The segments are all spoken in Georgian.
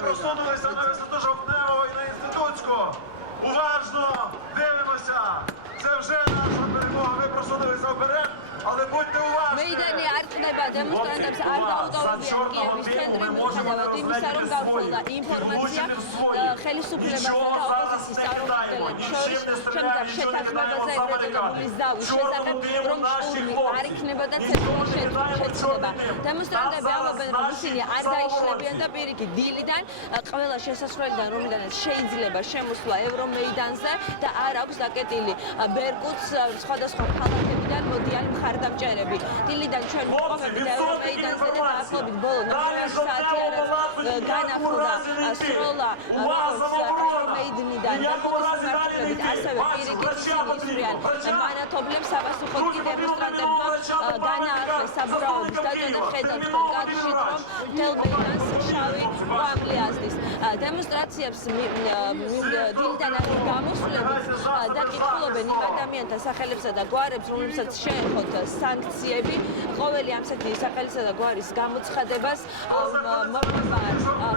Просунулися на висоту жовтневого і на інститутську. Уважно дивимося. Це вже наша перемога. Ми просунулися вперед, але будьте уважні. Meidani არ წდება დემონსტრანტებს არ დაუტოვებიან კიევის ცენტრი მიუხედავად იმისა, რომ გავრცელდა ინფორმაცია ხელისუფლებასა და ოპოზიციის წარმომადგენლებს შორის შემდგარ შეთანხმებაზე ეგრეთ წოდებული ზავის შესახებ, რომ შტურმი არ იქნება და ცეცხლი შეწყდება. დემონსტრანტები ამბობენ, რომ ისინი არ დაიშლებიან და პირიქით დილიდან ყველა შესასვლელიდან, რომლიდანაც შეიძლება შემოსვლა ევრომეიდანზე და არ აქვს დაკეტილი ბერკუტს სხვადასხვა ქალაქებიდან მოდიან მხარდამჭერები. დილიდან ჩვენ ვყოფებით ევრომეიდანზე და დაახლოებით ბოლო 9 საათი განახლდა სროლა ევრომეიდნიდან და ხუთის მიმართულებით ასევე პირიქით ისვრიან მანათობლებს საპასუხოდ კი დემონსტრანტებმა განაახლეს საბურავების დაწოდება ხედავთ კადრშიც რომ მთელ მეიდანს შავი კვამლი ასდის. დემონსტრაციებს დილიდან არის გამოსვლები და კითხულობენ იმ ადამიანთა სახელებსა და გვარებს, რომლებსაც შეეხოთ სანქციები, ყოველი ამსეთი სახელისა და გვარის გამოცხადებას მოხდება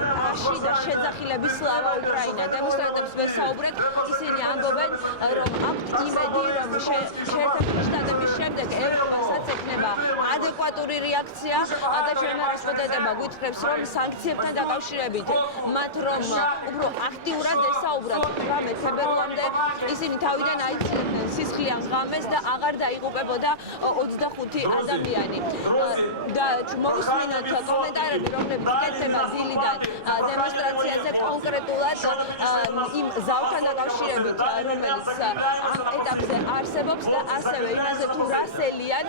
პრაში და შეძახილების სლავა უკრაინა. დემონსტრანტებს ვესაუბრეთ, ისინი ამბობენ, რომ აქვთ იმედი, რომ შეერთებული შტატების შემდეგ ევროპასაც ექნება ადეკვატური რეაქცია და ჩვენ რესპონდენტებმა გვითხრებს, რომ სანქციებთან დაკავშირებით მათ რომ უფრო აქტიურად ესაუბრათ რამე თებერვლამდე ისინი თავიდან აიძულებდნენ სისხლიან ღამეს და აღარ დაიღუპებოდა 25 ადამიანი. და მოვისმინოთ კომენტარები, რომლებიც კეთდება დილიდან დემონსტრაციაზე კონკრეტულად იმ ზავთან დაკავშირებით, რომელიც ამ ეტაპზე არსებობს და ასევე იმაზე თუ რასელიან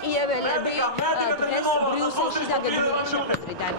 კიეველები დღეს ბრიუსელში დაგეგმილი შეხვედრიდან.